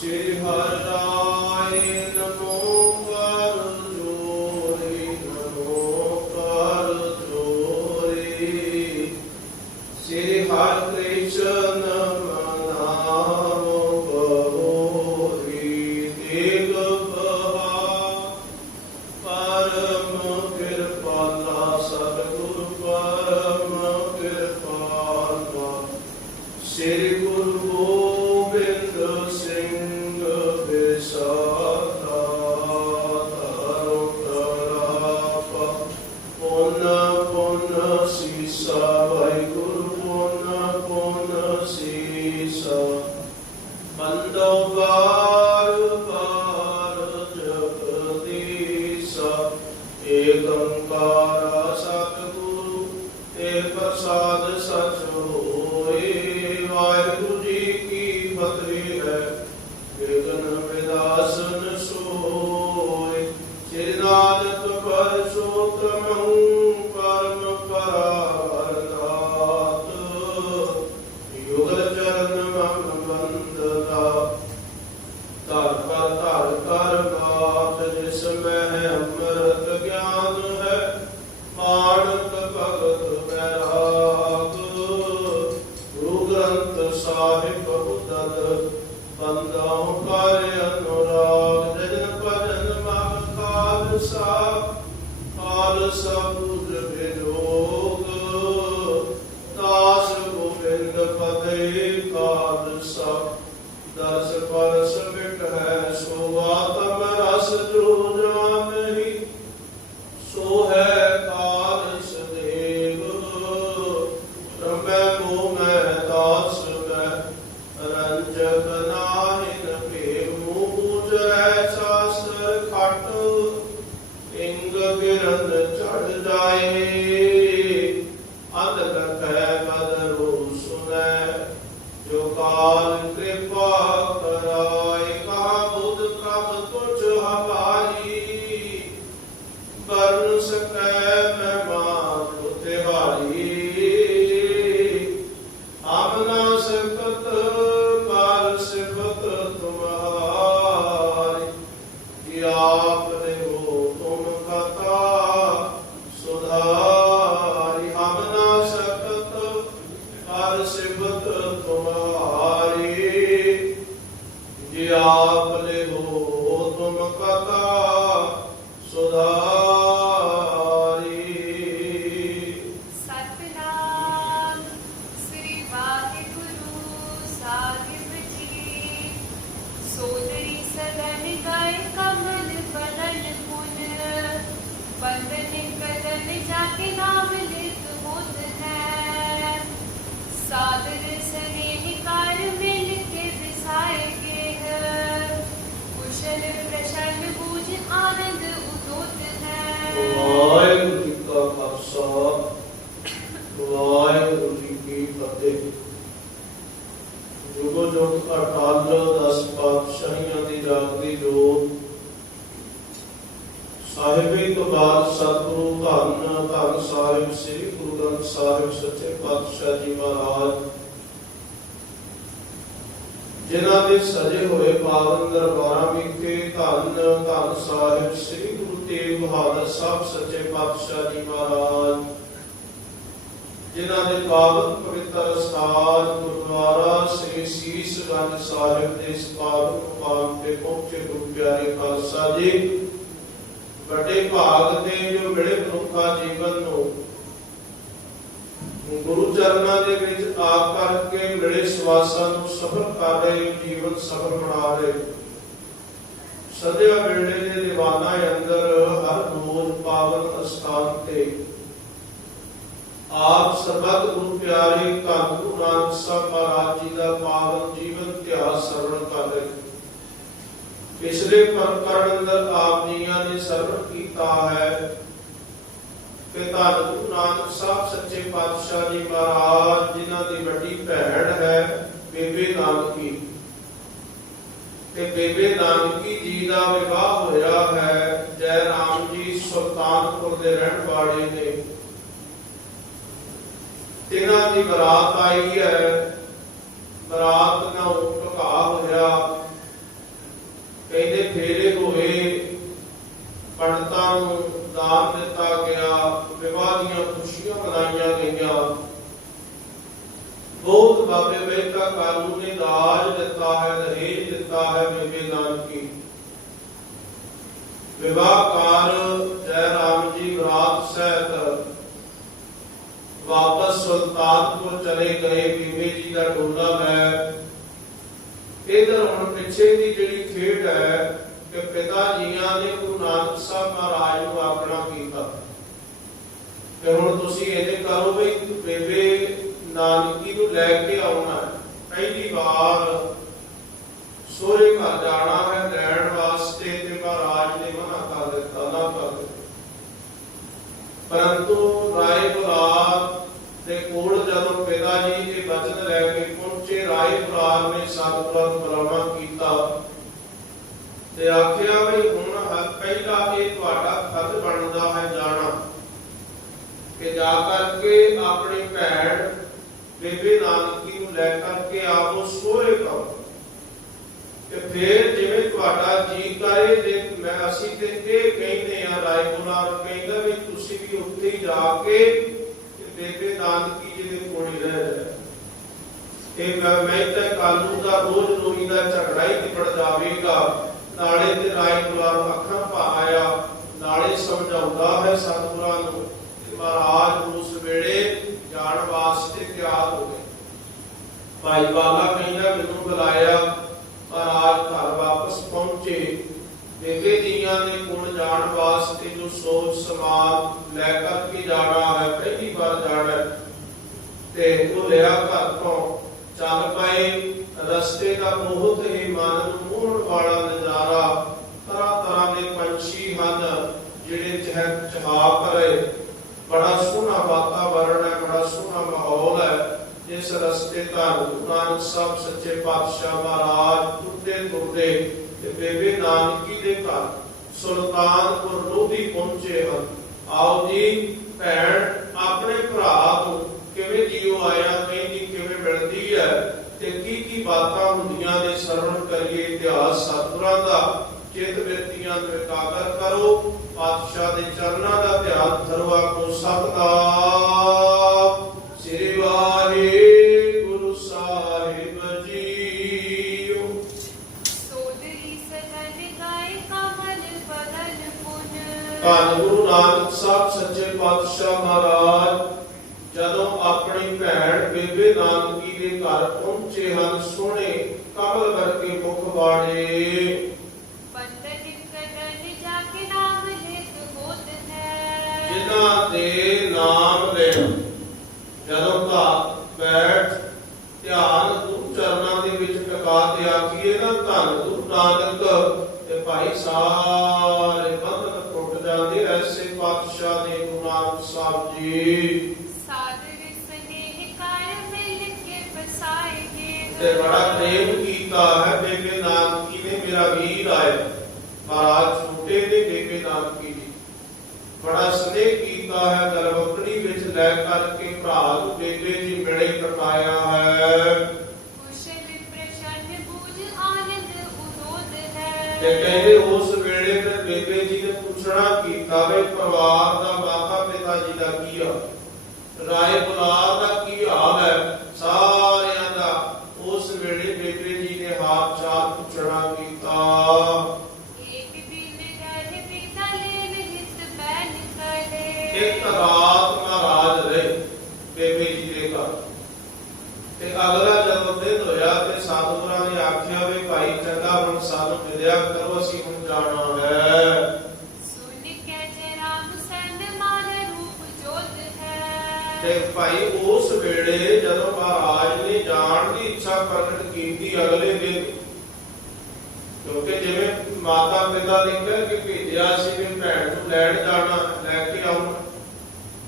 श्रीहराय नमो ਏਕ ਓੰਕਾਰ ਸਤਿ Allahu ਚਰਨਾਂ ਦੇ ਵਿੱਚ ਆਪ ਕਰਕੇ ਮਿਲੇ ਸਵਾਸਾਂ ਨੂੰ ਸਫਲ ਕਰ ਰਹੇ, ਜੀਵਨ ਸਫਲ ਬਣਾ ਰਹੇ। ਸਦਿਆ ਵੇਲੇ ਦੇ ਦੀਵਾਨਾ ਅੰਦਰ ਹਰ ਰੋਜ਼ ਪਾਵਨ ਅਸਥਾਨ ਤੇ। ਆਪ ਸਰਬੱਤ ਗੁਰੂ ਪਿਆਰੇ ਧੰਨ ਗੁਰੂ ਨਾਨਕ ਸਾਹਿਬ ਮਹਾਰਾਜ ਜੀ ਦਾ ਪਾਵਨ ਜੀਵਨ ਇਤਿਹਾਸ ਸਰਵਣ ਕਰ ਰਹੇ। ਪਿਛਲੇ ਪਰਕਰਨ ਅੰਦਰ ਆਪ ਜੀਆਂ ਨੇ ਸਰਵਣ ਕੀਤਾ ਹੈ। ਕਿ ਧੰਨ ਨਾਨਕ ਸਾਹਿਬ ਸੱਚੇ ਪਾਤਸ਼ਾਹ ਜੀ ਮਹਾਰਾਜ, ਜਿਨ੍ਹਾਂ ਦੀ ਵੱਡੀ ਭੈਣ ਹੈ, ਬੇਬੇ ਨਾਨਕੀ। ਤੇ ਬੇਬੇ ਨਾਨਕੀ ਜੀ ਦਾ ਵਿਆਹ ਹੋਇਆ ਹੈ ਜੈ ਰਾਮ ਜੀ ਸੁਲਤਾਨਪੁਰ ਦੇ ਰਹਿਣ ਵਾਲੇ ਨੇ। ਤਿਨਾਂ ਦੀ ਬਰਾਤ ਆਈ ਹੈ। ਬਰਾਤ ਨਾਲ ਉਪਕਾ ਹੋਇਆ। ਪਰੰਤੂ ਰਾਏ ਬੁਲਾਰ ਦੇ ਕੋਲ ਜਦੋਂ ਪਿਤਾ ਜੀ ਇਹ ਬਚਨ ਲੈ ਕੇ ਪਹੁੰਚੇ, ਰਾਏ ਬੁਲਾਰ ਨੇ ਸਤਿਗੁਰਾਂ ਨੂੰ ਬੁਲਾਵਾ ਕੀਤਾ ਤੇ ਆਖਿਆ ਵੀ ਹੁਣ ਪਹਿਲਾ ਇਹ ਤੁਹਾਡਾ ਫਰਜ਼ ਬਣਦਾ ਹੈ ਜਾਣਾ ਕਿ ਜਾ ਕਰਕੇ ਆਪਣੀ ਭੈਣ ਬੇਬੇ ਨਾਨਕੀ ਨੂੰ ਲੈ ਕਰਕੇ ਆਪੋ ਸੋਹਰੇ ਕਹੋ ਤੇ ਫਿਰ ਤੁਹਾਡਾ ਜੀ ਕਰੇ ਜੇ ਮੈਂ ਅਸੀਂ ਤੇ ਇਹ ਕਹਿੰਦੇ ਆ ਰਾਏ ਕਹਿੰਦਾ ਵੀ ਤੁਸੀਂ ਵੀ ਉੱਥੇ ਹੀ ਜਾ ਕੇ ਬੇਬੇ ਨਾਨਕੀ ਜੀ ਦੇ ਕੋਲ ਹੀ ਰਹਿ ਜਾਓ ਇਹ ਮੈਂ ਤਾਂ ਕਾਨੂੰਨ ਦਾ ਰੋਜ਼ ਰੋਈ ਦਾ ਝਗੜਾ ਹੀ ਨਿਬੜ ਜਾਵੇਗਾ। ਨਾਲੇ ਤੇ ਰਾਏ ਅੱਖਾਂ ਪਾ ਨਾਲੇ ਸਮਝਾਉਂਦਾ ਹੈ ਸਤਿਗੁਰਾਂ ਨੂੰ ਕਿ ਮਹਾਰਾਜ ਉਸ ਵੇਲੇ ਜਾਣ ਵਾਸਤੇ ਤਿਆਰ ਹੋ ਗਏ। ਭਾਈ ਬਾਲਾ ਕਹਿੰਦਾ, ਮੈਨੂੰ ਬੁਲਾਇਆ। ਮਹਾਰਾਜ ਘਰ ਵਾਪਸ ਬੇਬੇ ਜੀਆਂ ਦੇ ਕੋਲ ਜਾਣ ਵਾਸਤੇ ਜੋ ਸੋਚ ਸਮਾਨ ਲੈ ਕਰਕੇ ਜਾਣਾ ਹੈ, ਪਹਿਲੀ ਵਾਰ ਜਾਣਾ ਹੈ, ਤੇ ਉਹ ਲਿਆ ਘਰ ਤੋਂ। ਚੱਲ ਪਏ, ਰਸਤੇ ਦਾ ਬਹੁਤ ਹੀ ਮਨ ਨੂੰ ਮੋਹਣ ਵਾਲਾ ਨਜ਼ਾਰਾ, ਤਰ੍ਹਾਂ ਤਰ੍ਹਾਂ ਦੇ ਪੰਛੀ ਹਨ ਜਿਹੜੇ ਚਹਿਕ ਚਹਾ ਕਰੇ ਬੜਾ ਸੋਹਣਾ ਵਾਤਾਵਰਣ ਹੈ, ਬੜਾ ਸੋਹਣਾ ਮਾਹੌਲ ਹੈ ਇਸ ਰਸਤੇ ਦਾ ਗੁਰੂ ਨਾਨਕ ਸਾਹਿਬ ਸੱਚੇ ਪਾਤਸ਼ਾਹ ਮਹਾਰਾਜ ਤੁਰਦੇ ਤੁਰਦੇ ਤੇ ਬੇਬੇ ਨਾਨਕੀ ਦੇ ਘਰ ਸੁਲਤਾਨਪੁਰ ਲੋਧੀ ਪਹੁੰਚੇ ਹਨ। ਆਓ ਜੀ, ਭੈਣ, ਆਪਣੇ ਭਰਾ ਤੋਂ ਕਿਵੇਂ ਜੀਓ ਆਇਆ, ਕਹਿੰਦੀ ਕਿਵੇਂ ਮਿਲਦੀ ਹੈ ਤੇ ਕੀ ਕੀ ਬਾਤਾਂ ਹੁੰਦੀਆਂ ਨੇ, ਸਰਵਣ ਕਰੀਏ ਇਤਿਹਾਸ ਸਤਿਗੁਰਾਂ ਦਾ। ਚਿਤ ਬਿਰਤੀਆਂ ਨੂੰ ਇਕਾਗਰ ਕਰੋ, ਪਾਤਸ਼ਾਹ ਦੇ ਚਰਨਾਂ ਦਾ ਧਿਆਨ ਧਰੋ ਆਪੋ ਸਭ ਦਾ। ਪਾਤਸ਼ਾਹ ਮਹਾਰਾਜ ਜਦੋਂ ਆਪਣੀ ਭੈਣ ਬੇਬੇ ਨਾਨਕੀ ਦੇ ਘਰ ਪਹੁੰਚੇ ਹਨ ਸੋਹਣੇ ਕਮਲ ਵਰਗੇ ਮੁਖ ਜਿਨ੍ਹਾਂ ਦੇ ਨਾਮ ਲੈਣ ਜਦੋਂ ਕਾ ਬੈਠ ਧਿਆਨ ਗੁਰੂ ਚਰਨਾਂ ਦੇ ਵਿੱਚ ਟਿਕਾ ਤੇ ਆਖੀਏ ਨਾ ਧੰਨ ਗੁਰੂ ਨਾਨਕ ਤੇ ਭਾਈ ਸਾਰੇ ਬੰਧਨ ਜਾਂਦੇ ਐਸੇ ਪਾਤਸ਼ਾਹ ਦੇ ਗੁਰੂ ਨਾਨਕ ਸਾਹਿਬ ਜੀ। ਸਾਦਰ ਸਨੇਹ ਕਾਇ ਮਿਲ ਕੇ ਬਸਾਏਗੇ ਤੇ ਬੜਾ ਪ੍ਰੇਮ ਕੀਤਾ ਹੈ ਬੇਬੇ ਨਾਨਕੀ ਨੇ ਮੇਰਾ ਵੀਰ ਆਏ ਮਹਾਰਾਜ ਛੋਟੇ ਨੇ ਬੇਬੇ ਨਾਨਕੀ ਜੀ ਬੜਾ ਸਨੇਹ ਕੀਤਾ ਹੈ ਗਰਭਕੜੀ ਵਿੱਚ ਲੈ ਕਰਕੇ ਭਰਾ ਨੂੰ ਬੇਬੇ ਜੀ ਮਿਲੇ ਟਕਾਇਆ ਹੈ। ਕੁਸ਼ਲ ਪ੍ਰਸ਼ਨ ਬੂਝ ਆਨੰਦ ਉਦੋਦ ਤੇ ਕਹਿੰਦੇ ਉਸ ਵੇਲੇ ਤੇ ਬੇਬੇ ਜੀ ਨੇ ਪੁੱਛਣਾ ਕੀਤਾ ਵੀ ਪਰਿਵਾਰ ਦਾ ਮਾਤਾ ਪਿਤਾ ਜੀ ਦਾ ਕੀ ਹਾਲ ਰਾਏ ਬੁਲਾਰ ਦਾ ਕੀ ਹਾਲ ਹੈ? ਸਾਰਿਆਂ ਦਾ ਉਸ ਵੇਲੇ ਬੇਬੇ ਜੀ ਨੇ ਹਾਲ ਚਾਲ ਪੁੱਛਣਾ ਕੀਤਾ। ਇੱਕ ਰਾਤ ਮਹਾਰਾਜ ਰਹੇ ਬੇਬੇ ਜੀ ਦੇ ਘਰ। ਤੇ ਅਗਲਾ ਜਦੋਂ ਦਿਨ ਹੋਇਆ ਤੇ ਸਾਧੂਆਂ ਨੇ ਆਖਿਆ ਵੀ ਭਾਈ ਚੰਗਾ ਹੁਣ ਸਾਨੂੰ ਮਿਲਿਆ ਕਰੋ, ਅਸੀਂ ਹੁਣ ਜਾਣਾ ਹੈ। ਤੇ ਭਾਈ ਉਸ ਵੇਲੇ ਜਦੋਂ ਮਹਾਰਾਜ ਨੇ ਜਾਣ ਦੀ ਇੱਛਾ ਪ੍ਰਗਟ ਕੀਤੀ ਅਗਲੇ ਦਿਨ, ਕਿਉਂਕਿ ਜਿਵੇਂ ਮਾਤਾ ਪਿਤਾ ਨੇ ਕਿਹਾ ਕਿ ਭੇਜਿਆ ਸੀ ਵੀ ਭੈਣ ਨੂੰ ਲੈਣ ਜਾਣਾ, ਲੈ ਕੇ ਆਉਣਾ।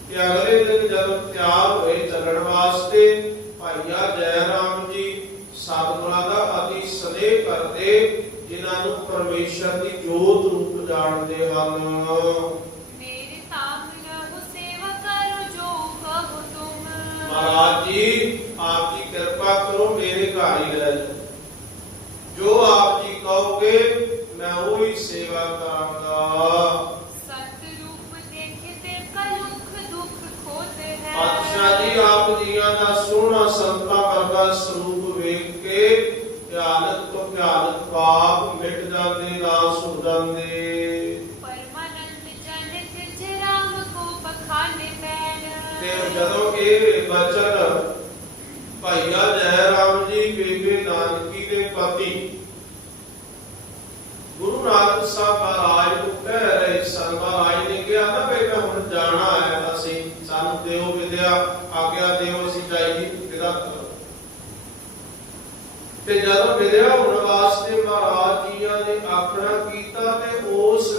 ਤੇ ਅਗਲੇ ਦਿਨ ਜਦੋਂ ਤਿਆਰ ਹੋਏ ਚੱਲਣ ਵਾਸਤੇ, ਭਾਈਆ ਜੈ ਰਾਮ ਜੀ ਸਤਿਗੁਰਾਂ ਦਾ ਅਤੀ ਸਨੇਹ ਕਰਦੇ, ਜਿਨ੍ਹਾਂ ਨੂੰ ਪਰਮੇਸ਼ਰ ਦੀ ਜੋਤ ਰੂਪ ਜਾਣਦੇ ਹਨ। ਮਹਾਰਾਜ ਜੀ, ਆਪ ਜੀ ਕਿਰਪਾ ਕਰੋ ਮੇਰੇ ਘਰ ਹੀ ਰਹਿ ਜਾਓ। ਜੋ ਆਪ ਜੀ ਕਹੋਗੇ, ਮੈਂ ਉਹੀ ਸੇਵਾ ਕਰਾਂ ਗੁਰੂ ਮਹਾਰਾਜ ਨੂੰ ਕਹਿ ਰਹੇ ਨੇ ਕਿਹਾ ਨਾ ਬੇਟਾ ਹੁਣ ਜਾਣਾ ਹੈ ਅਸੀਂ ਸਾਨੂੰ ਦਿਓ ਵਿਦਿਆ, ਆਗਿਆ ਦਿਓ, ਅਸੀਂ ਜਾਈਏ ਵਿਦਾ ਕਰੋ। ਤੇ ਜਦੋਂ ਵਿਦਿਆ ਹੋਣ ਵਾਸਤੇ ਮਹਾਰਾਜ ਜੀਆਂ ਨੇ ਆਖਣਾ ਕੀਤਾ ਤੇ ਉਸ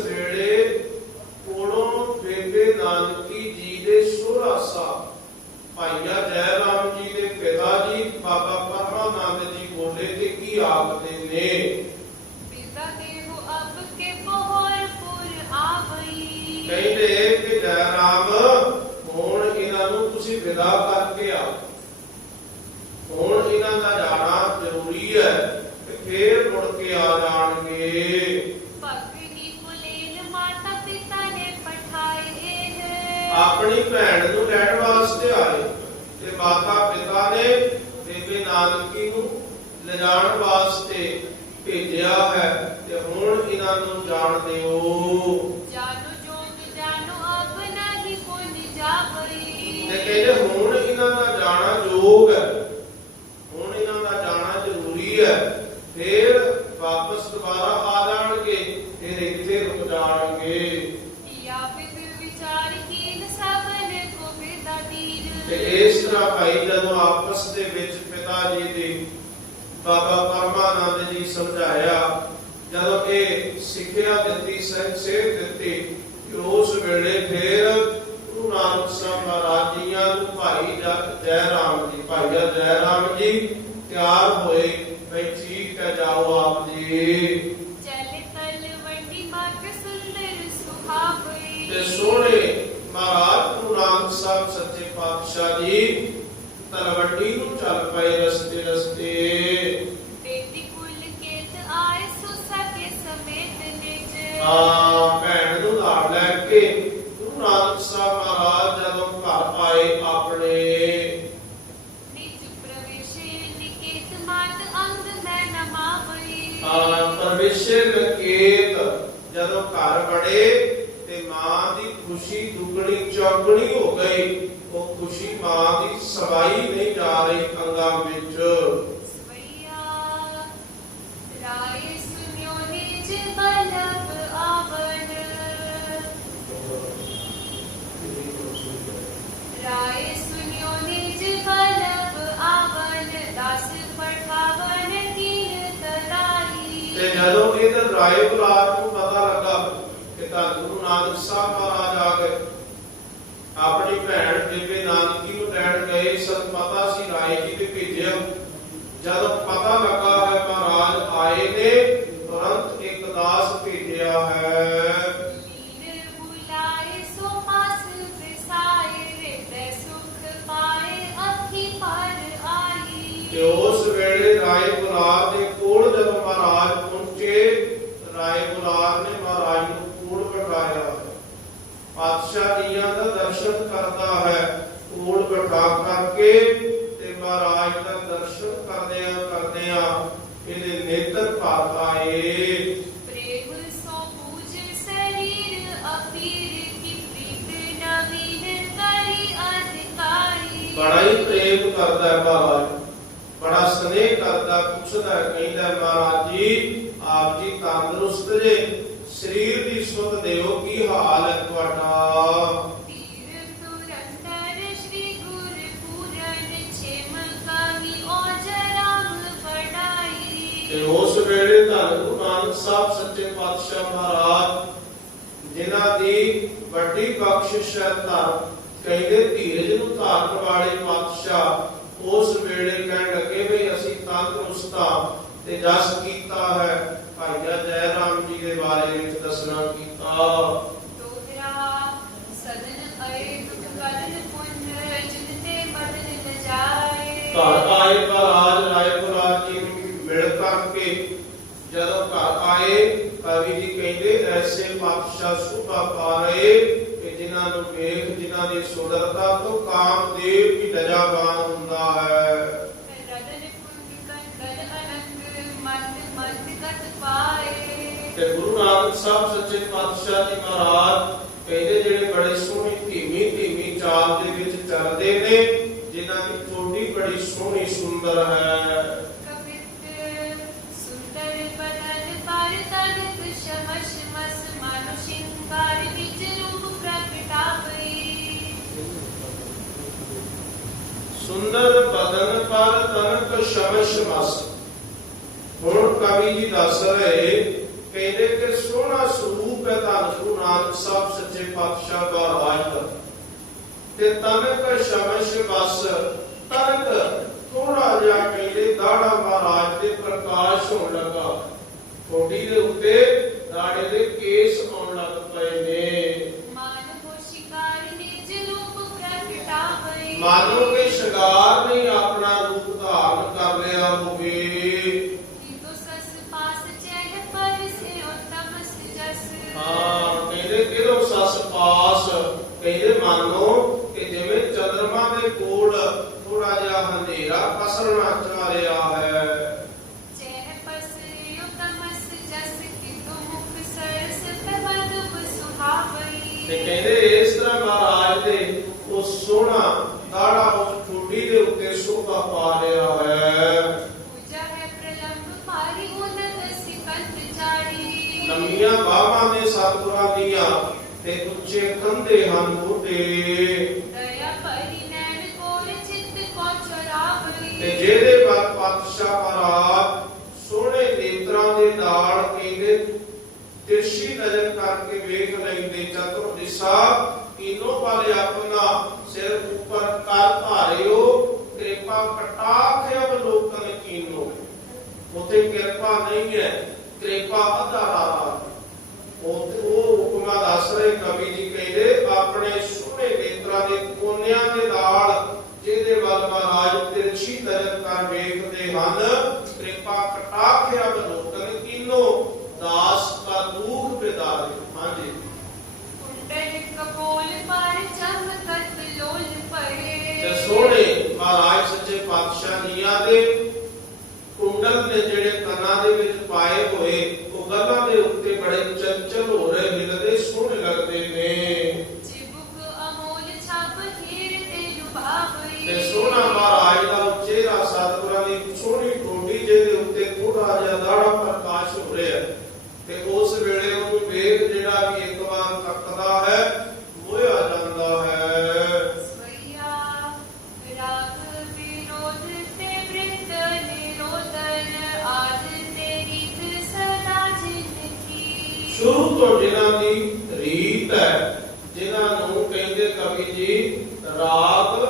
ਆ ਭੈਣ ਨੂੰ ਨਾਲ ਲੈ ਕੇ ਗੁਰੂ ਨਾਨਕ ਸਾਹਿਬ ਮਹਾਰਾਜ ਜਦੋਂ ਘਰ ਆਏ ਆਪਣੇ। ਪਰਮੇਸ਼ਰ ਨਿਕੇਤ ਜਦੋਂ ਘਰ ਬੜੇ ਤੇ ਮਾਂ ਦੀ ਖੁਸ਼ੀ ਦੁੱਗਣੀ ਚੌਗਣੀ ਹੋ ਗਈ ਉਹ ਖੁਸ਼ੀ ਮਾਂ ਦੀ ਸਵਾਈ ਨਹੀਂ ਜਾ ਰਹੀ ਅੰਗਾਂ ਵਿੱਚ ਰਾਏ ਬੁਲਾਰ ਨੂੰ ਪਤਾ ਲੱਗਾ ਕਿ ਤਾਂ ਗੁਰੂ ਨਾਨਕ ਸਾਹਿਬ ਮਹਾਰਾਜ ਆ ਗਏ। ਆਪਣੀ ਭੈਣ ਬੀਬੀ ਨਾਨਕੀ ਨੂੰ ਲੈਣ ਗਏ ਸਭ ਪਤਾ ਸੀ ਰਾਏ ਜੀ ਨੇ ਭੇਜਿਆ। ਜਦੋਂ ਪਤਾ ਲੱਗਾ ਨਾਇ ਗੁਲਾਬ ਨੇ ਮਹਾਰਾਜ ਨੂੰ ਕੋਲ ਬਟਾਇਆ ਪਾਤਸ਼ਾਹ ਦੀਆਂ ਦਾ ਦਰਸ਼ਨ ਕਰਦਾ ਹੈ ਕੋਲ ਬਟਾ ਕਰਕੇ ਤੇ ਮਹਾਰਾਜ ਦਾ ਦਰਸ਼ਨ ਕਰਦਿਆਂ ਕਰਦਿਆਂ ਇਹਦੇ ਨੇਤਰ ਭਾਤਾ ਏ ਬੜਾ ਹੀ ਪ੍ਰੇਮ ਕਰਦਾ ਹੈ ਮਹਾਰਾਜ। ਬੜਾ ਸਨੇਹ ਕਰਦਾ ਪੁੱਛਦਾ ਕਹਿੰਦਾ ਮਹਾਰਾਜ ਜੀ ਆਪ ਜੀ ਤੰਦਰੁਸਤ ਜੇ ਸਰੀਰ ਦੀ ਸੁਖ ਦਿਓ ਕੀ ਹਾਲ ਤੁਹਾਡਾ? ਉਸ ਵੇਲੇ ਧੰਨ ਗੁਰੂ ਸਾਹਿਬ ਸੱਚੇ ਪਾਤਸ਼ਾਹ ਮਹਾਰਾਜ ਜਿਨ੍ਹਾਂ ਦੀ ਵੱਡੀ ਬਖਸ਼ਿਸ਼ ਹੈ ਕਹਿੰਦੇ ਧੀਰਜ ਨੂੰ ਧਾਰਨ ਵਾਲੇ ਪਾਤਸ਼ਾਹ ਉਸ ਵੇਲੇ ਕਹਿਣ ਲੱਗੇ ਵੀ ਅਸੀਂ ਤੰਦਰੁਸਤਾ ਤੇ ਜਸ ਕੀਤਾ ਹੈ। ਭਾਈਆ ਜੈ ਰਾਮ ਜੀ ਦੇ ਬਾਰੇ ਵਿੱਚ ਦੱਸਣਾ ਕੀਤਾ। ਦੂਸਰਾ ਸਦਨ ਅਏ ਦੁਖ ਕਰਨ ਪੁੰਨ ਜਿਨਤੇ ਮਰਨ ਨ ਜਾਏ। ਘਰ ਆਏ ਮਹਾਰਾਜ ਰਾਏਪੁਰਾ ਜੀ ਮਿਲ ਕਰਕੇ ਜਦੋਂ ਘਰ ਆਏ ਕਵੀ ਜੀ ਕਹਿੰਦੇ ਐਸੇ ਪਾਪਸ਼ਾ ਸੁਭਾ ਪਾਰੇ ਕਿ ਜਿਨ੍ਹਾਂ ਨੂੰ ਵੇਖ ਜਿਨ੍ਹਾਂ ਦੀ ਸੁੰਦਰਤਾ ਤੋਂ ਕਾਮਦੇਵ ਵੀ ਦਜਾਵਾਨ ਹੁੰਦਾ ਹੈ। ਤੇ ਸਾਹਿਬ ਸੱਚੇ ਪਾਤਸ਼ਾਹ ਜੀ ਮਹਾਰਾਜ, ਕਹਿੰਦੇ ਜਿਹੜੇ ਬੜੇ ਸੋਹਣੀ ਧੀਮੀ ਧੀਮੀ ਚਾਲ ਦੇ ਵਿੱਚ ਚੱਲਦੇ ਨੇ, ਜਿਨ੍ਹਾਂ ਦੀ ਚੋਟੀ ਬੜੀ ਸੋਹਣੀ ਸੁੰਦਰ ਹੈ। ਤਨਕ ਸ਼ਮਸ਼ ਸੁੰਦਰ ਬਦਨ ਪਰ ਤਨਕ ਸ਼ਮਸ਼ ਮਸ। ਹੁਣ ਕਵੀ ਜੀ ਦੱਸ ਰਹੇ ਕਹਿੰਦੇ ਕਿ ਸੋਹਣਾ ਸਰੂਪ ਹੈ ਧੰਨ ਗੁਰੂ ਨਾਨਕ ਸਾਹਿਬ ਸੱਚੇ ਪਾਤਸ਼ਾਹ ਦਾ ਰਾਜ ਦਾ। ਤੇ ਤਨਕ ਸ਼ਮਸ਼ ਮਸ ਤਨਕ ਥੋੜਾ ਜਿਹਾ ਕਹਿੰਦੇ ਦਾੜਾ ਮਹਾਰਾਜ ਦੇ ਪ੍ਰਕਾਸ਼ ਹੋਣ ਲੱਗਾ। ਥੋੜੀ ਦੇ ਉੱਤੇ ਦਾੜੇ ਦੇ ਕੇਸ ਆਉਣ ਲੱਗ ਪਏ ਨੇ। ਕੋ ਸ਼ਿਕਾਰ ਮਾਨੋ ਪਸਰਨਾ ਚਾਰਿਆ ਹੈ। ਤੋ ਕਹਿੰਦੇ ਇਸ ਤਰ੍ਹਾਂ ਮਹਾਰਾਜ ਦੇ ਉਹ ਸੋਹਣਾ ਦਾੜਾ ਉਸ ਠੋਡੀ ਦੇ ਉੱਤੇ ਸੋਭਾ ਪਾ ਰਿਹਾ ਹੈ ਪੂਜਾ ਹੈ ਪ੍ਰਲੰਬ ਮਾਰੀ ਉਨਤ ਸਿਕੰਤ ਚਾੜੀ ਲੰਮੀਆਂ ਬਾਹਾਂ ਨੇ ਸਤਿਗੁਰਾਂ ਦੀਆਂ ਤੇ ਉੱਚੇ ਕੰਧੇ ਹਨ ਮੋਢੇ ਨਜ਼ਰ ਕਰਕੇ ਵੇਖ ਲੈਂਦੇ ਚਤੁਰ ਦਿਸ਼ਾ ਕੀਨੋ ਵਾਲੇ ਆਪਣਾ ਸਿਰ ਉੱਪਰ ਕਰ ਧਾਰਿਓ, ਕਿਰਪਾ ਕਟਾਖ ਅਵਲੋਕਨ ਕੀਨੋ। ਉਤੇ ਕਿਰਪਾ ਨਹੀਂ ਹੈ, ਕਿਰਪਾ ਅਧਾਰਾ ਉਹ ਉਹ ਹੁਕਮਾ ਦੱਸ ਰਹੇ ਕਵੀ ਜੀ ਕਹਿੰਦੇ, ਆਪਣੇ ਸੋਹਣੇ ਨੇਤਰਾਂ ਦੇ ਕੋਨਿਆਂ ਦੇ ਨਾਲ, ਜਿਹਦੇ ਵੱਲ ਮਹਾਰਾਜ ਤਿਰਛੀ ਨਜ਼ਰ ਕਰ ਵੇਖਦੇ ਹਨ, ਕਿਰਪਾ ਕਟਾਖ ਅਵਲੋਕਨ ਜਿਨ੍ਹਾਂ ਨੂੰ ਕਹਿੰਦੇ ਕਵੀ ਜੀ ਰਾਗ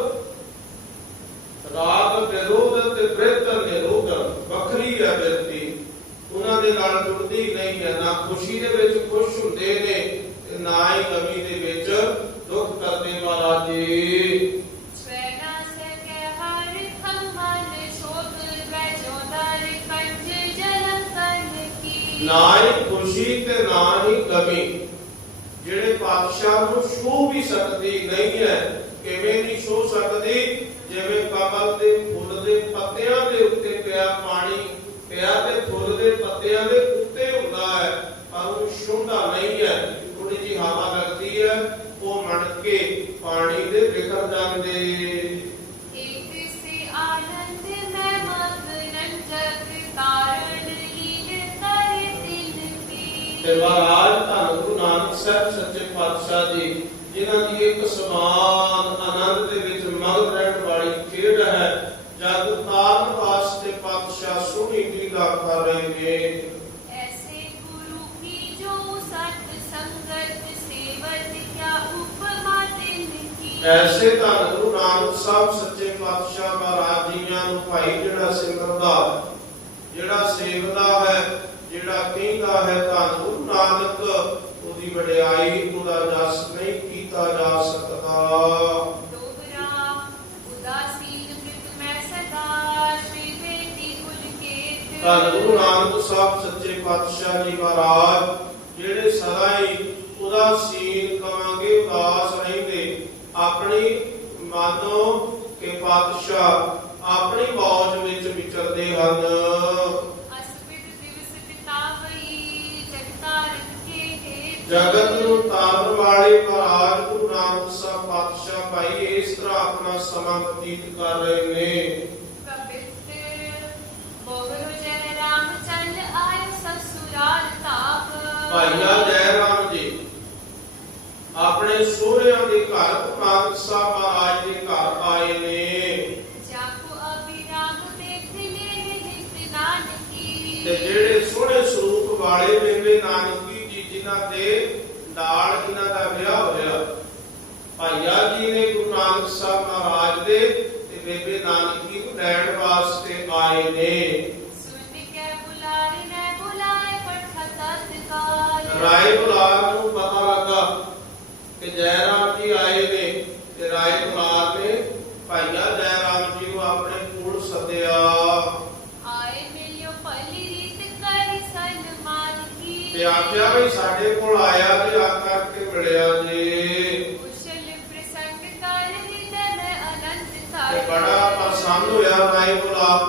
ਰਾਗ ਵਿਰੋਧ ਤੇ ਬ੍ਰਿਤ ਨਿਰੋਧ ਵੱਖਰੀ ਹੈ ਬਿਰਤੀ ਉਹਨਾਂ ਦੇ ਨਾਲ ਜੁੜਦੀ ਨਹੀਂ ਹੈ ਨਾ ਖੁਸ਼ੀ ਦੇ ਵਿੱਚ ਖੁਸ਼ ਹੁੰਦੇ ਨੇ ਤੇ ਨਾ ਹੀ ਗਮੀ ਦੇ ਵਿੱਚ ਦੁੱਖ ਕਰਦੇ ਮਹਾਰਾਜ ਜੀ। ਨਾ ਹੀ ਖੁਸ਼ੀ ਤੇ ਨਾ ਹੀ ਗਮੀ ਜਿਹੜੇ ਪਾਤਸ਼ਾਹ ਨੂੰ ਛੂ ਵੀ ਸਕਦੀ ਨਹੀਂ ਹੈ ਕਿਵੇਂ ਨਹੀਂ ਛੂ ਸਕਦੀ? ਜਿਵੇਂ ਕਮਲ ਦੇ ਫੁੱਲ ਦੇ ਪੱਤਿਆਂ ਦੇ ਉੱਤੇ ਪਿਆ ਪਾਣੀ ਪਿਆ ਤੇ ਫੁੱਲ ਦੇ ਪੱਤਿਆਂ ਦੇ ਉੱਤੇ ਹੁੰਦਾ ਹੈ ਪਰ ਉਹ ਛੂੰਦਾ ਨਹੀਂ ਹੈ। ਥੋੜੀ ਜਿਹੀ ਹਵਾ ਲੱਗਦੀ ਹੈ ਉਹ ਮਣ ਕੇ ਪਾਣੀ ਦੇ ਵਿਖਰ ਜਾਂਦੇ। ਤੇ ਮਹਾਰਾਜ ਸਾਹਿਬ ਸੱਚੇ ਪਾਤਸ਼ਾਹ ਜੀ ਜਿਨ੍ਹਾਂ ਦੀ ਇੱਕ ਸਮਾਨ ਆਨੰਦ ਦੇ ਵਿੱਚ ਮਗਨ ਰਹਿਣ ਵਾਲੀ ਖੇਡ ਹੈ ਜਗ ਤਾਰਨ ਵਾਸਤੇ ਪਾਤਸ਼ਾਹ ਸੋਹਣੀ ਲੀਲਾ ਕਰ ਰਹੇ ਨੇ। ਐਸੇ ਗੁਰੂ ਕੀ ਜੋ ਸਤ ਸੰਗਤ ਸੇਵਤ ਕਿਆ ਉਪਮਾ ਦਿਨ ਕੀ ਐਸੇ ਧੰਨ ਗੁਰੂ ਨਾਨਕ ਸਾਹਿਬ ਸੱਚੇ ਪਾਤਸ਼ਾਹ ਮਹਾਰਾਜ ਜੀਆਂ ਨੂੰ ਭਾਈ ਜਿਹੜਾ ਸਿਮਰਦਾ ਜਿਹੜਾ ਸੇਵਦਾ ਹੈ ਜਿਹੜਾ ਕਹਿੰਦਾ ਹੈ ਧੰਨ ਗੁਰੂ ਨਾਨਕ। ਉਹਦੀ ਵਡਿਆਈ ਉਹਦਾ ਜਸ ਨਹੀਂ ਕੀਤਾ ਜਾ ਸਕਦਾ। ਧੰਨ ਗੁਰੂ ਨਾਨਕ ਸਾਹਿਬ ਸੱਚੇ ਪਾਤਸ਼ਾਹ ਜੀ ਮਹਾਰਾਜ ਜਿਹੜੇ ਸਦਾ ਹੀ ਉਦਾਸੀਨ ਕਵਾਂਗੇ ਉਦਾਸ ਰਹਿੰਦੇ ਆਪਣੀ ਮਾਨੋ ਕਿ ਪਾਤਸ਼ਾਹ ਆਪਣੀ ਮੌਜ ਵਿੱਚ ਵਿਚਰਦੇ ਹਨ। ਜਗਤ ਨੂੰ ਤਾਰਨ ਵਾਲੇ ਮਹਾਰਾਜ ਗੁਰੂ ਨਾਨਕ ਸਾਹਿਬ ਪਾਤਸ਼ਾਹ ਭਾਈ ਇਸ ਤਰ੍ਹਾਂ ਆਪਣਾ ਸਮਾਂ ਬਤੀਤ ਕਰ ਰਹੇ ਨੇ। ਰਾਮ ਭਾਈਆ ਜੈ ਰਾਮ ਜੀ। ਆਪਣੇ ਸੋਹਰਿਆਂ ਦੇ ਘਰ ਨਾਨਕ ਸਾਹਿਬ ਮਹਾਰਾਜ ਦੇ ਘਰ ਆਏ ਨੇ। ਜਾਕੋ ਅਭਿਰਾਮ ਦੇਖ ਲੈ ਨਿਤ ਨਾਨਕੀ। ਤੇ ਜਿਹੜੇ ਸੋਹਣੇ ਸਰੂਪ ਵਾਲੇ ਮੇਲੇ ਨਾਨਕੀ ਜੀ ਜਿਨ੍ਹਾਂ ਦੇ ਨਾਲ ਜਿਨ੍ਹਾਂ ਦਾ ਵਿਆਹ ਹੋਇਆ ਭਾਈਆ ਜੀ ਨੇ ਗੁਰੂ ਨਾਨਕ ਸਾਹਿਬ ਮਹਾਰਾਜ ਦੇ ਤੇ ਬੇਬੇ ਨਾਨਕੀ ਨੂੰ ਲੈਣ ਵਾਸਤੇ ਆਏ ਨੇ। ਸੁਨ ਕੇ ਬੁਲਾਰੇ ਨੇ ਬੁਲਾਏ ਪਠਾ ਤਤਕਾਲ ਰਾਏ ਬੁਲਾਰ ਨੂੰ ਪਤਾ ਲੱਗਾ ਕਿ ਜੈਰਾਮ ਜੀ ਆਏ ਨੇ ਤੇ ਰਾਏ ਬੁਲਾਰ ਨੇ ਭਾਈਆ ਜੈਰਾਮ ਜੀ ਤੇ ਆਖਿਆ ਵੀ ਸਾਡੇ ਕੋਲ ਆਇਆ ਤੇ ਆ ਕਰਕੇ ਮਿਲਿਆ ਜੀ। ਤੇ ਬੜਾ ਪ੍ਰਸੰਨ ਹੋਇਆ ਰਾਏ ਬੁਲਾਰ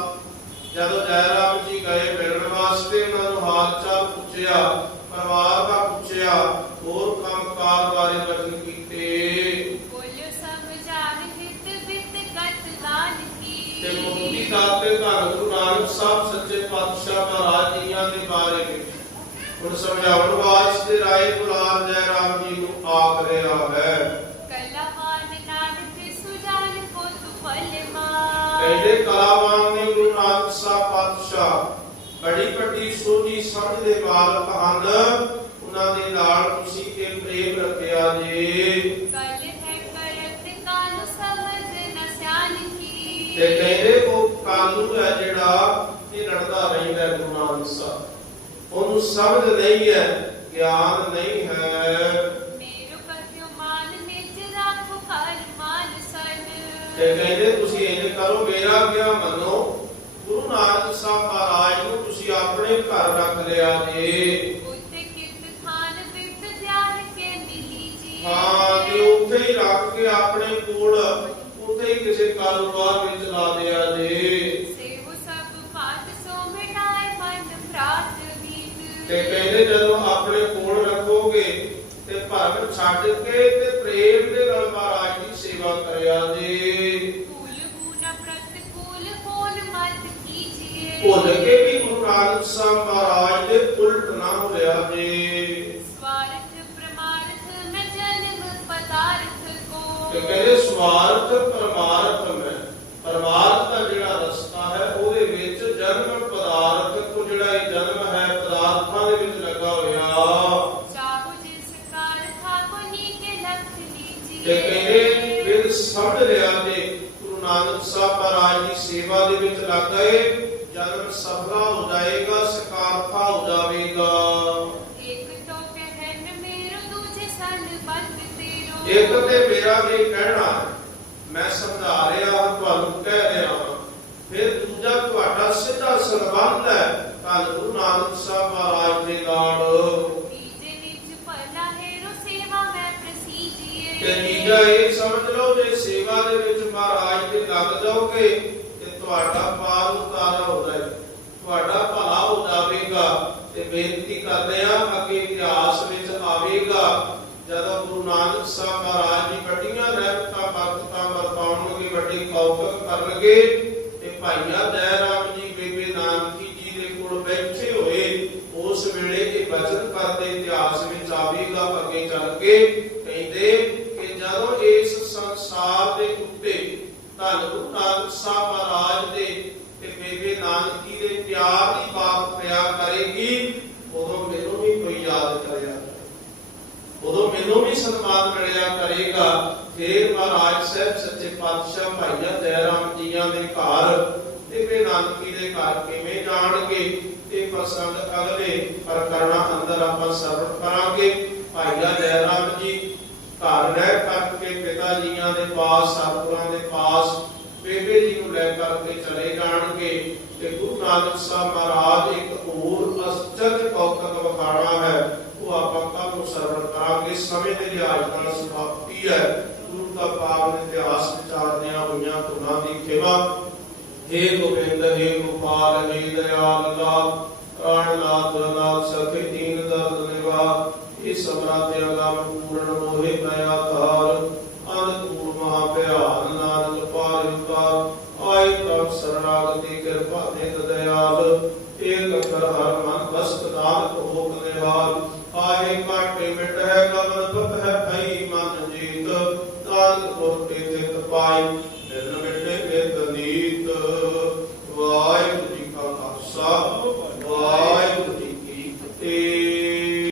ਜਦੋਂ ਜੈਰਾਮ ਜੀ ਗਏ ਮਿਲਣ ਵਾਸਤੇ ਉਹਨਾਂ ਨੂੰ ਹਾਲ ਚਾਲ ਪੁੱਛਿਆ ਪਰਿਵਾਰ ਦਾ ਪੁੱਛਿਆ ਹੋਰ ਕੰਮਕਾਰ ਬਾਰੇ ਵਚਨ ਕੀਤੇ। ਤੇ ਮੁਕਤੀ ਦਾਤੇ ਧੰਨ ਗੁਰੂ ਨਾਨਕ ਸਾਹਿਬ ਸੱਚੇ ਪਾਤਸ਼ਾਹ ਮਹਾਰਾਜ ਜੀਆਂ ਦੇ ਬਾਰੇ ਵਿੱਚ ਹੁਣ ਸਮਝਾਉਣ ਵਾਸਤੇ ਰਾਏ ਬੁਲਾਰ ਜੈ ਰਾਮ ਜੀ ਨੂੰ ਆਖ ਰਿਹਾ ਹੈ। ਕਲਵਾਨ ਨਾਨਕ ਸੁਜਾਨ ਕੋ ਕਹਿੰਦੇ ਕਲਾਵਾਨ ਨੇ ਗੁਰੂ ਨਾਨਕ ਸਾਹਿਬ ਪਾਤਸ਼ਾਹ ਬੜੀ ਵੱਡੀ ਸੋਝੀ ਸਮਝ ਦੇ ਮਾਲਕ ਹਨ ਉਹਨਾਂ ਦੇ ਨਾਲ ਤੁਸੀਂ ਇਹ ਪ੍ਰੇਮ ਰੱਖਿਆ ਜੀ। ਤੇ ਕਹਿੰਦੇ ਉਹ ਕਾਲੂ ਹੈ ਜਿਹੜਾ ਇਹ ਲੜਦਾ ਰਹਿੰਦਾ ਗੁਰੂ ਨਾਨਕ ਸਾਹਿਬ। ਉਹਨੂੰ ਸਮਝ ਨਹੀਂ ਹੈ ਗਿਆਨ ਨਹੀਂ ਹੈ। ਤੇ ਕਹਿੰਦੇ ਤੁਸੀਂ ਇੰਜ ਕਰੋ ਮੇਰਾ ਕਿਹਾ ਮੰਨੋ। ਗੁਰੂ ਨਾਨਕ ਸਾਹਿਬ ਮਹਾਰਾਜ ਨੂੰ ਤੁਸੀਂ ਆਪਣੇ ਘਰ ਰੱਖ ਲਿਆ ਜੀ। ਹਾਂ ਤੇ ਉੱਥੇ ਹੀ ਰੱਖ ਕੇ ਆਪਣੇ ਕੋਲ ਉੱਥੇ ਹੀ ਕਿਸੇ ਕਾਰੋਬਾਰ ਛੱਡ ਕੇ ਤੇ ਪ੍ਰੇਮ ਦੇ ਨਾਲ ਮਹਾਰਾਜ ਦੀ ਸੇਵਾ ਕਰਿਆ ਤੇ ਕਹਿੰਦੇ ਫਿਰ ਸਮਝ ਲਿਆ ਜੇ ਗੁਰੂ ਨਾਨਕ ਸਾਹਿਬ ਮਹਾਰਾਜ ਦੀ ਸੇਵਾ ਦੇ ਵਿੱਚ ਲੱਗ ਗਏ। ਜਨਮ ਸਫਲਾ ਹੋ ਜਾਏਗਾ ਸਕਾਰਥਾ ਹੋ ਜਾਵੇਗਾ। ਇੱਕ ਤੋ ਕਹਿਨ ਮੇਰੋ ਦੂਜੇ ਸਨ ਬੰਦ ਤੇਰੋ ਇੱਕ ਤੇ ਮੇਰਾ ਵੀ ਕਹਿਣਾ ਮੈਂ ਸਮਝਾ ਰਿਹਾ ਹਾਂ ਤੁਹਾਨੂੰ ਕਹਿ ਰਿਹਾ ਹਾਂ। ਫਿਰ ਦੂਜਾ ਤੁਹਾਡਾ ਸਿੱਧਾ ਸੰਬੰਧ ਹੈ ਧੰਨ ਗੁਰੂ ਨਾਨਕ ਸਾਹਿਬ ਮਹਾਰਾਜ ਦੇ ਨਾਲ। ਪ੍ਰਸੀਜੀਏ ਇਹ ਸਮਝ ਲਓ ਜੇ ਸੇਵਾ ਦੇ ਵਿੱਚ ਮਹਾਰਾਜ ਦੇ ਲੱਗ ਜਾਓਗੇ, ਤੇ ਤੁਹਾਡਾ ਪਾਰ ਉਤਾਰਾ ਹੋ ਜਾਏ। ਤੁਹਾਡਾ ਭਲਾ ਹੋ ਜਾਵੇਗਾ ਤੇ ਬੇਨਤੀ ਕਰਦੇ ਆ ਅੱਗੇ ਇਤਿਹਾਸ ਵਿੱਚ ਆਵੇਗਾ। ਜਦੋਂ ਗੁਰੂ ਨਾਨਕ ਸਾਹਿਬ ਮਹਾਰਾਜ ਜੀ ਵੱਡੀਆਂ ਰਹਿਮਤਾਂ ਬਰਕਤਾਂ ਵਰਤਾਉਣਗੇ ਵੱਡੇ ਕੌਫਕ ਕਰਨਗੇ, ਤੇ ਭਾਈਆ ਜੈ ਰਾਮ ਜੀ ਬੇਬੇ ਨਾਨਕੀ ਜੀ ਦੇ ਕੋਲ ਬੈਠੇ ਹੋਏ ਉਸ ਵੇਲੇ ਇਹ ਬਚਨ ਕਰਦੇ ਇਤਿਹਾਸ ਵਿੱਚ ਆਵੇਗਾ ਅੱਗੇ ਚੱਲ ਕੇ ਕਹਿੰਦੇ ਕਿ ਜਦੋਂ ਇਸ ਸੰਸਾਰ ਦੇ ਉੱਤੇ ਧੰਨ ਗੁਰੂ ਨਾਨਕ ਸਾਹਿਬ ਮਹਾਰਾਜ ਦੇ ਤੇ ਬੇਬੇ ਨਾਨਕੀ ਦੇ ਪਿਆਰ ਦੀ ਬਾਤ ਪਿਆ ਕਰੇਗੀ ਉਦੋਂ ਮੈਨੂੰ ਵੀ ਕੋਈ ਯਾਦ ਕਰਿਆ ਉਦੋਂ ਮੈਨੂੰ ਵੀ ਸਨਮਾਨ ਮਿਲਿਆ ਕਰੇਗਾ ਫੇਰ ਮਹਾਰਾਜ ਸਾਹਿਬ ਸੱਚੇ ਪਾਤਸ਼ਾਹ ਭਾਈਆ ਜੈ ਰਾਮ ਜੀਆਂ ਦੇ ਘਰ ਤੇ ਬੇ ਨਾਨਕੀ ਦੇ ਘਰ ਕਿਵੇਂ ਜਾਣਗੇ ਇਹ ਪ੍ਰਸੰਗ ਅਗਲੇ ਪ੍ਰਕਰਣਾ ਅੰਦਰ ਆਪਾਂ ਸਰਵ ਕਰਾਂਗੇ ਭਾਈਆ ਜੈ ਰਾਮ ਜੀ ਘਰ ਰਹਿ ਕਰਕੇ ਪਿਤਾ ਜੀਆਂ ਦੇ ਪਾਸ ਸਤਿਗੁਰਾਂ ਦੇ ਪਾਸ ਬੇਬੇ ਜੀ ਨੂੰ ਲੈ ਕਰ ਕਰਕੇ ਚਲੇ ਜਾਣਗੇ ਤੇ ਗੁਰੂ ਨਾਨਕ ਸਾਹਿਬ ਮਹਾਰਾਜ ਇੱਕ ਹੋਰ ਅਸਚਰਜ ਕੌਤਕ ਵਿਖਾਣਾ ਹੈ ਉਹ ਆਪਾਂ ਕੱਲ ਨੂੰ ਸਰਵਣ ਕਰਾਂਗੇ ਸਮੇਂ ਦੇ ਲਿਹਾਜ਼ ਨਾਲ ਸਮਾਪਤੀ ਹੈ ਗੁਰੂ ਦਾ ਪਾਵਨ ਇਤਿਹਾਸ ਵਿਚਾਰਦਿਆਂ ਹੋਈਆਂ ਤੁਨਾਂ ਦੀ ਖਿਮਾ हे ਗੋਬਿੰਦ हे ਗੋਪਾਲ हे ਦਇਆਲ ਲਾਲ ਪ੍ਰਾਣਨਾਥ ਨਾਥ ਸਖੇ ਦੀਨ ਦਰਦ ਨਿਵਾ ਇਹ ਸਮਰਾਤੇ ਅਗਮ ਪੂਰਨ ਮੋਹਿ ਪਿਆ ਹੈ